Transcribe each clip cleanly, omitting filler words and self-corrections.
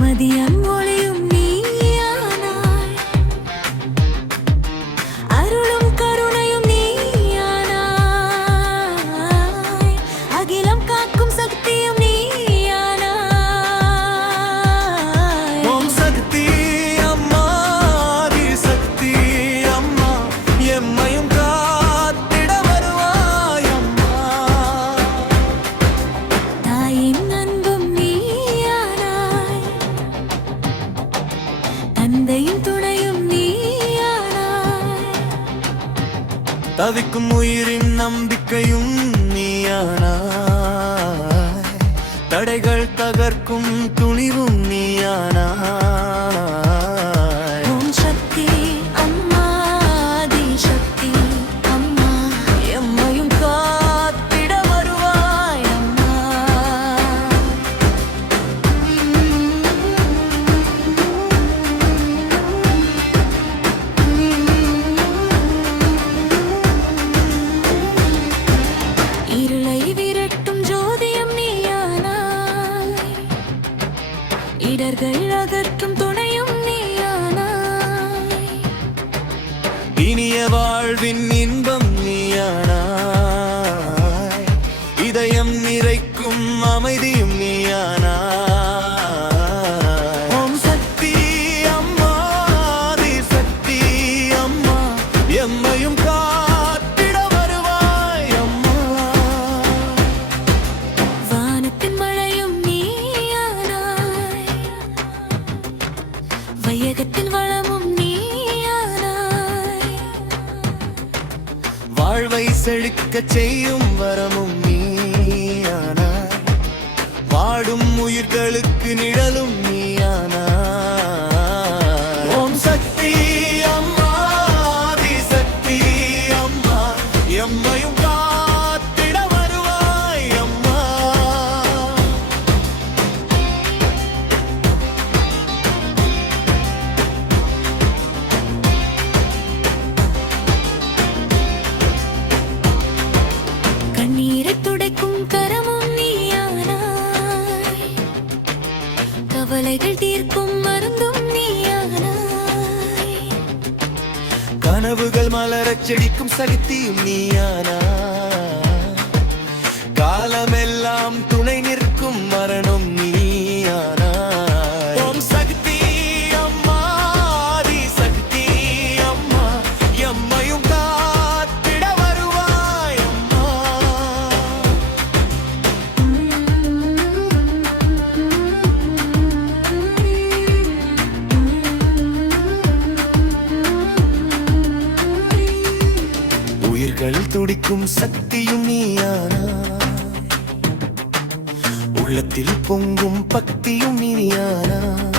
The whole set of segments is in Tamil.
மதியம் ஒளியும் நீயானாய், அருளும் கருணையும் நீயானாய், அகிலம் காக்கும் சக்தியும் நீயானாய். ஓம் சக்தி அம்மா, ஆதி சக்தி அம்மா, எம்மையும் காத்திட வருவாய் அம்மா. தாயின் அன்பும் நீயானாய், தந்தையின் துணையும் நீயானாய், தவிக்கும் உயிரின் நம்பிக்கையும் நீயானாய், தடைகள் தகர்க்கும் துணிவும் நீயானாய். ஓம் சக்தி அம்மா, ஆதி சக்தி அம்மா, எம்மையும் காத்திட வருவாய் அம்மா. இருளை விரட்டும் ஜோதியம் நீயானாய், இடர்கள் அகற்றும் துணையும் நீயானாய், இனிய வாழ்வின் இன்பம் நீயானாய், இதயம் நிறைக்கும் அமைதியும் நீயானாய். ஓம் சக்தி அம்மா, ஆதி சக்தி அம்மா, எம்மையும் காத்திட வருவாய் அம்மா. வானத்தின் மழையும் நீயானாய், வையகத்தின் வளமும் நீயானாய், வாழ்வை செழிக்கச் செய்யும் வரமும் நீயானாய், வாடும் உயிர்களுக்கு நிழலும் நீயானாய். ஓம் சக்தி அம்மா, ஆதி சக்தி அம்மா, எம்மையும் காத்திட வருவாய் அம்மா. கண்ணீரை துடைக்கும் கரமும் நீயானாய், கவலைகள் தீர்க்கும் மருந்தும் நீயானாய், கனவுகள் மலரச் செழிக்கும் சக்தியும் நீயானாய், காலமெல்லாம் துணை நிற்கும் மரணம் நீயானாய். ஓம் சக்தி அம்மா, ஆதி சக்தி அம்மா, எம்மையும் காத்திட வருவாய் அம்மா. உயிர்கள் துடிக்கும் சக்தியும் நீயானாய், உள்ளத்தில் பொங்கும் பக்தியும் நீயானாய்,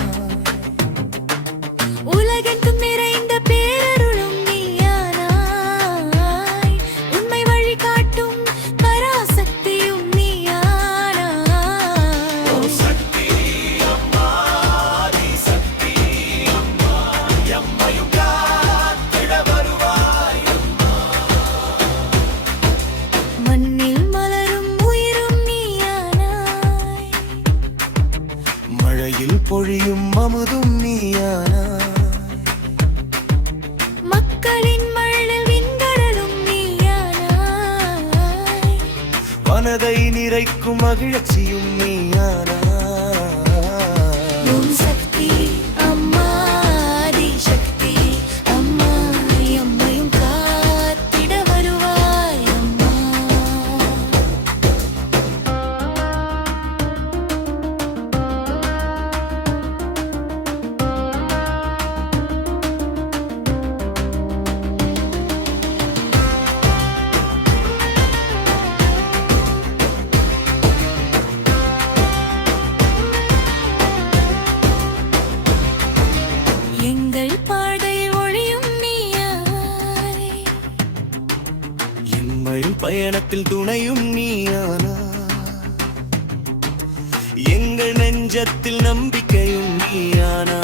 உலகெங்கும் நிறைந்த பேரருளும் நீயானாய், உண்மை வழிகாட்டும் பராசக்தியும் நீயானாய். ஓம் சக்தி அம்மா, ஆதி சக்தி அம்மா, எம்மையும் காத்திட வருவாய் அம்மா. மண்ணில் மலரும் உயிரும் நீயானாய், மழையில் பொழியும் அமுதும் நீயானாய், மக்களின் மழலில் விண்கடலும் நீயானாய், மனதை நிறைக்கும் மகிழ்ச்சியும் நீயானாய். ஓம் சக்தி அம்மா, ஆதி சக்தி அம்மா, எம்மையும் காத்திட வருவாய் அம்மா. பயணத்தில் துணையும் நீயானா எங்கள் நெஞ்சத்தில் நம்பிக்கையும் நீயானா